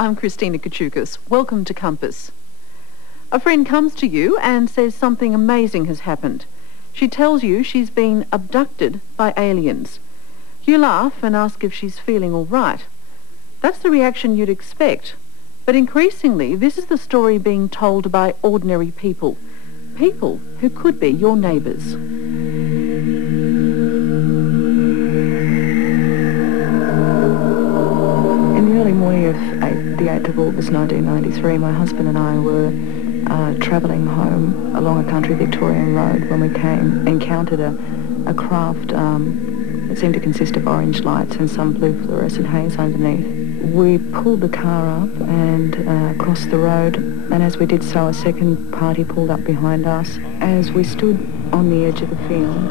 I'm Christina Kachoukas. Welcome to Compass. A friend comes to you and says something amazing has happened. She tells you she's been abducted by aliens. You laugh and ask if she's feeling all right. That's the reaction you'd expect. But increasingly, this is the story being told by ordinary people. People who could be your neighbours. In the early morning of the 8th of August 1993, my husband and I were travelling home along a country Victorian road when we encountered a craft that seemed to consist of orange lights and some blue fluorescent haze underneath. We pulled the car up and crossed the road, and as we did so, a second party pulled up behind us. As we stood on the edge of the field,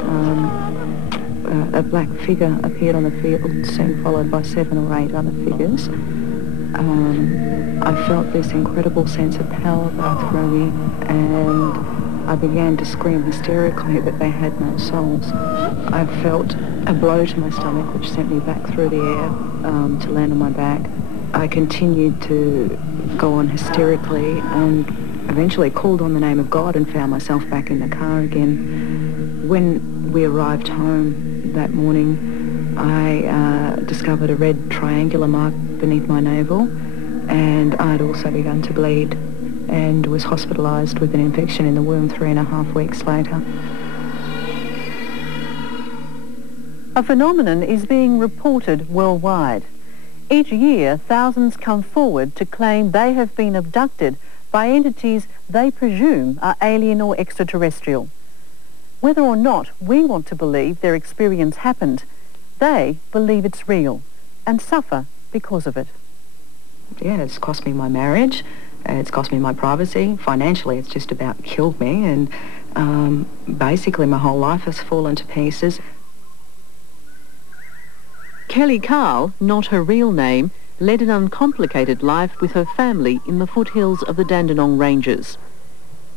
a black figure appeared on the field, soon followed by 7 or 8 other figures. I felt this incredible sense of power go through me, and I began to scream hysterically that they had no souls. I felt a blow to my stomach which sent me back through the air to land on my back. I continued to go on hysterically and eventually called on the name of God and found myself back in the car again. When we arrived home that morning, I discovered a red triangular mark beneath my navel, and I'd also begun to bleed and was hospitalised with an infection in the womb 3.5 weeks later. A phenomenon is being reported worldwide. Each year, thousands come forward to claim they have been abducted by entities they presume are alien or extraterrestrial. Whether or not we want to believe their experience happened, they believe it's real and suffer because of it. Yeah, it's cost me my marriage, it's cost me my privacy. Financially, it's just about killed me, and basically my whole life has fallen to pieces. Kelly Carl, not her real name, led an uncomplicated life with her family in the foothills of the Dandenong Ranges.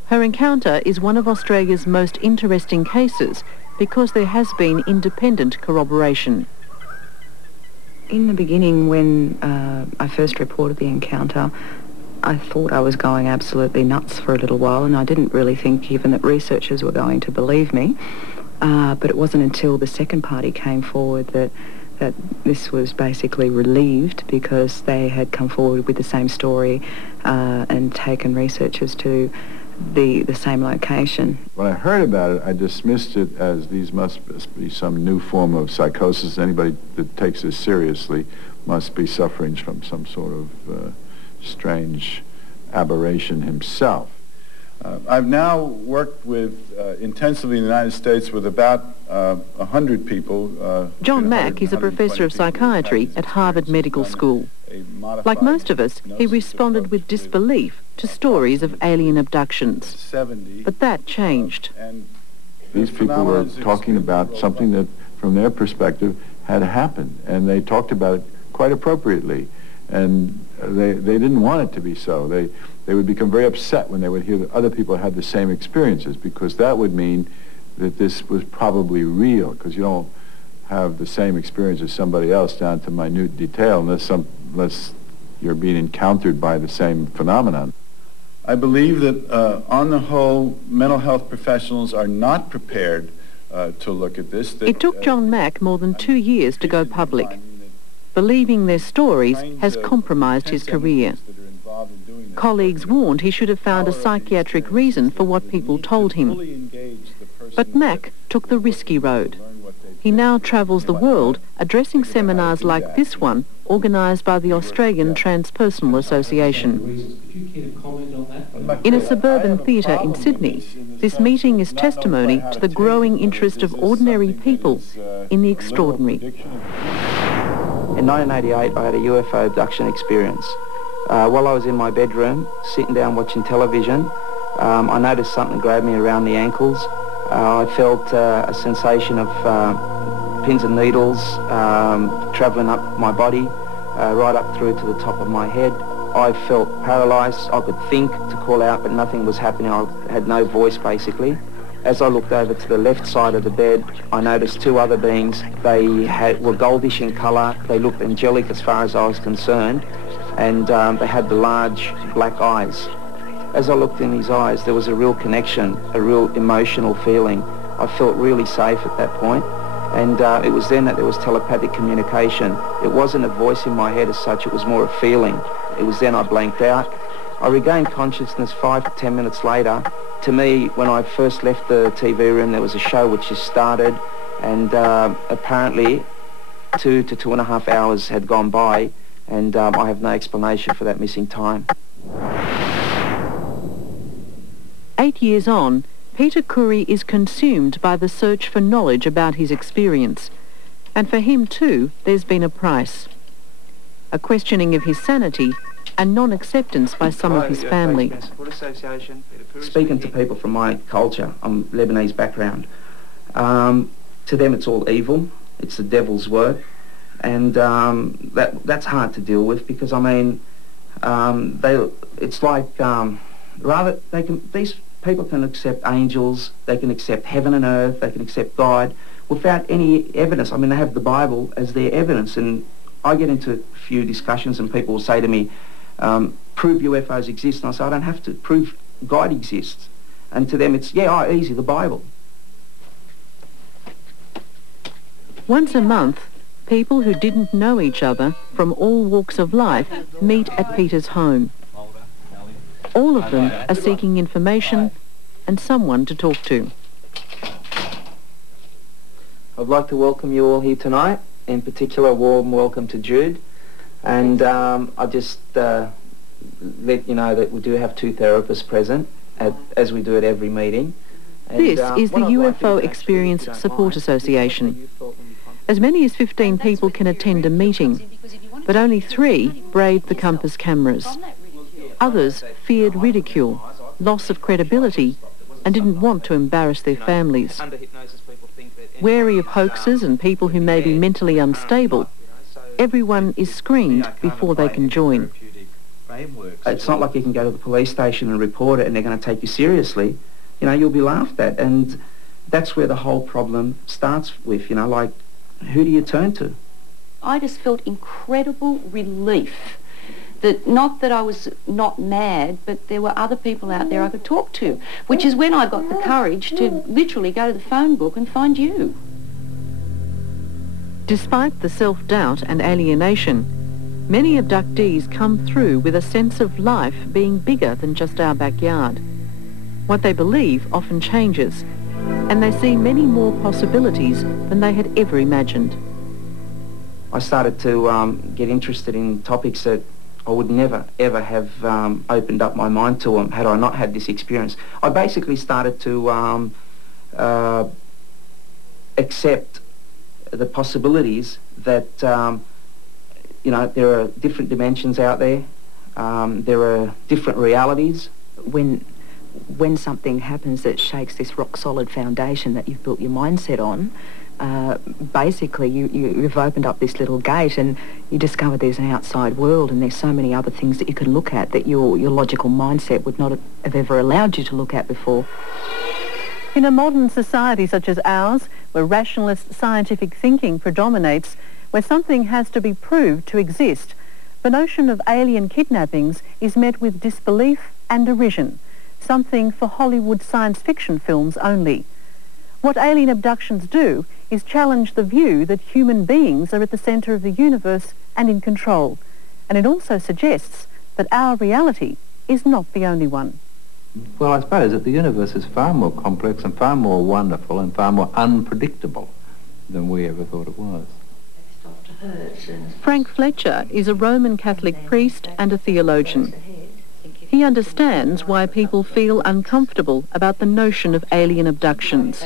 Her encounter is one of Australia's most interesting cases because there has been independent corroboration. In the beginning, when I first reported the encounter, I thought I was going absolutely nuts for a little while, and I didn't really think even that researchers were going to believe me. But it wasn't until the second party came forward that this was basically relieved, because they had come forward with the same story and taken researchers to the same location. When I heard about it, I dismissed it as these must be some new form of psychosis. Anybody that takes this seriously must be suffering from some sort of strange aberration himself. I've now worked with intensively in the United States with about 100 people. John Mack is a professor of psychiatry at Harvard Medical School. Like most of us, he responded with disbelief to stories of alien abductions. But that changed. These people were talking about something that, from their perspective, had happened, and they talked about it quite appropriately. And they didn't want it to be so. They would become very upset when they would hear that other people had the same experiences, because that would mean that this was probably real, because you don't have the same experience as somebody else down to minute detail unless you're being encountered by the same phenomenon. I believe that on the whole, mental health professionals are not prepared to look at this. It took John Mack more than 2 years to go public. Believing their stories has compromised his career. Colleagues warned he should have found a psychiatric reason for what people told him. But Mack took the risky road. He now travels the world addressing seminars like this one, organised by the Australian Transpersonal Association. In a suburban theatre in Sydney, this meeting is testimony to the growing interest of ordinary people in the extraordinary. In 1988, I had a UFO abduction experience. While I was in my bedroom, sitting down watching television, I noticed something grab me around the ankles. I felt a sensation of pins and needles travelling up my body, right up through to the top of my head. I felt paralysed. I could think to call out, but nothing was happening. I had no voice, basically. As I looked over to the left side of the bed, I noticed 2 other beings. They were goldish in colour. They looked angelic as far as I was concerned. and they had the large black eyes. As I looked in his eyes, there was a real connection, a real emotional feeling. I felt really safe at that point, and it was then that there was telepathic communication. It wasn't a voice in my head as such, it was more a feeling. It was then I blanked out. I regained consciousness 5 to 10 minutes later. To me, when I first left the TV room, there was a show which just started, and apparently 2 to 2.5 hours had gone by, and I have no explanation for that missing time. 8 years on, Peter Curry is consumed by the search for knowledge about his experience. And for him too, there's been a price. A questioning of his sanity and non-acceptance by some of his family. Speaking to people from my culture, I'm Lebanese background, to them it's all evil, it's the devil's work, and that's hard to deal with, because I mean, it's like, these people can accept angels, they can accept heaven and earth, they can accept God without any evidence. I mean, they have the Bible as their evidence, and I get into a few discussions and people will say to me, prove UFOs exist, and I say, I don't have to. Prove God exists. And to them it's, yeah, easy, the Bible. Once a month, people who didn't know each other from all walks of life meet at Peter's home. All of them are seeking information and someone to talk to. I'd like to welcome you all here tonight. In particular, a warm welcome to Jude. And I just let you know that we do have 2 therapists present, as we do at every meeting. And, this is the UFO Experience Support Association. As many as 15 people can attend a meeting, but only 3 braved the compass cameras. Others feared ridicule, loss of credibility, and didn't want to embarrass their families. Wary of hoaxes and people who may be mentally unstable, everyone is screened before they can join. It's not like you can go to the police station and report it and they're going to take you seriously. You know, you'll be laughed at, and that's where the whole problem starts with, you know, like, who do you turn to? I just felt incredible relief. That not that I was not mad, but there were other people out there I could talk to, which is when I got the courage to literally go to the phone book and find you. Despite the self-doubt and alienation, many abductees come through with a sense of life being bigger than just our backyard. What they believe often changes, and they see many more possibilities than they had ever imagined. I started to get interested in topics that I would never, ever have opened up my mind to them had I not had this experience. I basically started to accept the possibilities that, you know, there are different dimensions out there, there are different realities. When something happens that shakes this rock-solid foundation that you've built your mindset on, basically you've opened up this little gate and you discover there's an outside world, and there's so many other things that you can look at that your logical mindset would not have ever allowed you to look at before. In a modern society such as ours, where rationalist scientific thinking predominates, where something has to be proved to exist, the notion of alien kidnappings is met with disbelief and derision, something for Hollywood science fiction films only. What alien abductions do is challenge the view that human beings are at the centre of the universe and in control, and it also suggests that our reality is not the only one. Well, I suppose that the universe is far more complex and far more wonderful and far more unpredictable than we ever thought it was. Frank Fletcher is a Roman Catholic priest and a theologian. He understands why people feel uncomfortable about the notion of alien abductions.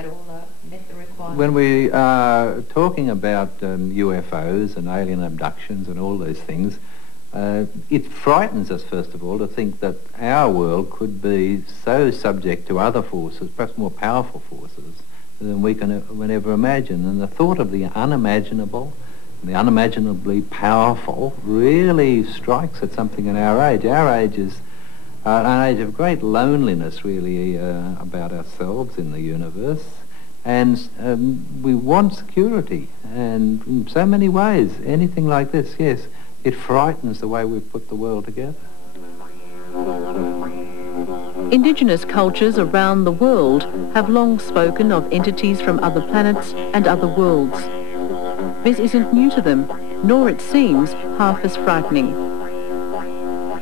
When we are talking about UFOs and alien abductions and all those things, it frightens us, first of all, to think that our world could be so subject to other forces, perhaps more powerful forces, than we can ever imagine. And the thought of the unimaginable, the unimaginably powerful, really strikes at something in our age. Our age is an age of great loneliness, really, about ourselves in the universe. And we want security, and in so many ways, anything like this, yes. It frightens the way we've put the world together. Indigenous cultures around the world have long spoken of entities from other planets and other worlds. This isn't new to them, nor it seems half as frightening.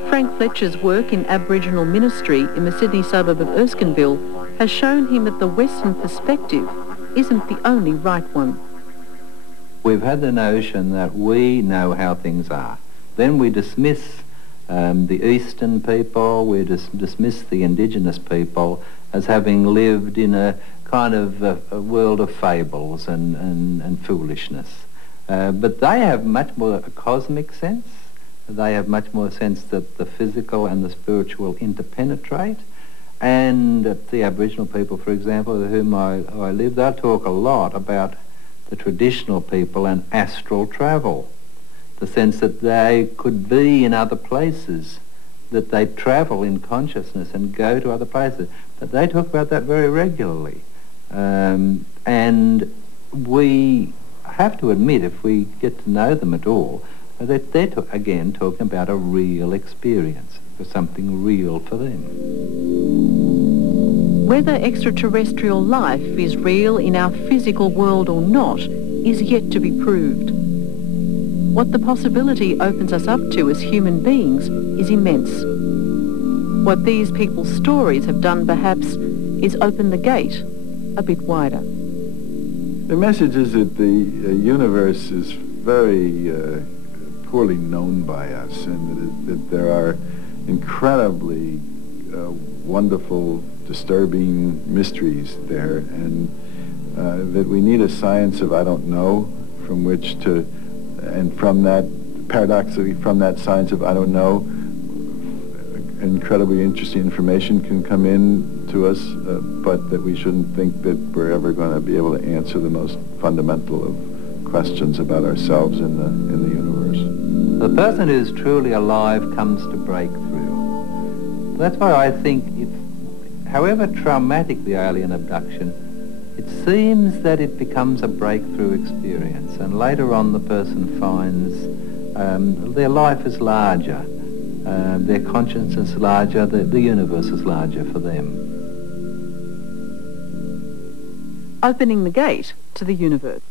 Frank Fletcher's work in Aboriginal ministry in the Sydney suburb of Erskineville has shown him that the Western perspective isn't the only right one. We've had the notion that we know how things are. Then we dismiss the Eastern people, we dismiss the Indigenous people as having lived in a kind of a world of fables and foolishness. But they have much more a cosmic sense. They have much more sense that the physical and the spiritual interpenetrate. And the Aboriginal people, for example, with whom I live, they'll talk a lot about the traditional people and astral travel. The sense that they could be in other places, that they travel in consciousness and go to other places. But they talk about that very regularly. And we have to admit, if we get to know them at all, that they're, again, talking about a real experience, for something real for them. Whether extraterrestrial life is real in our physical world or not is yet to be proved. What the possibility opens us up to as human beings is immense. What these people's stories have done, perhaps, is open the gate a bit wider. The message is that the universe is very poorly known by us, and that there are incredibly wonderful, disturbing mysteries there, and that we need a science of I don't know from which to, and from that, paradoxically, from that science of I don't know, incredibly interesting information can come in to us, but that we shouldn't think that we're ever going to be able to answer the most fundamental of questions about ourselves in the universe. The person who's truly alive comes to break through. That's why I think, however traumatic the alien abduction, it seems that it becomes a breakthrough experience, and later on the person finds their life is larger, their conscience is larger, the universe is larger for them. Opening the gate to the universe.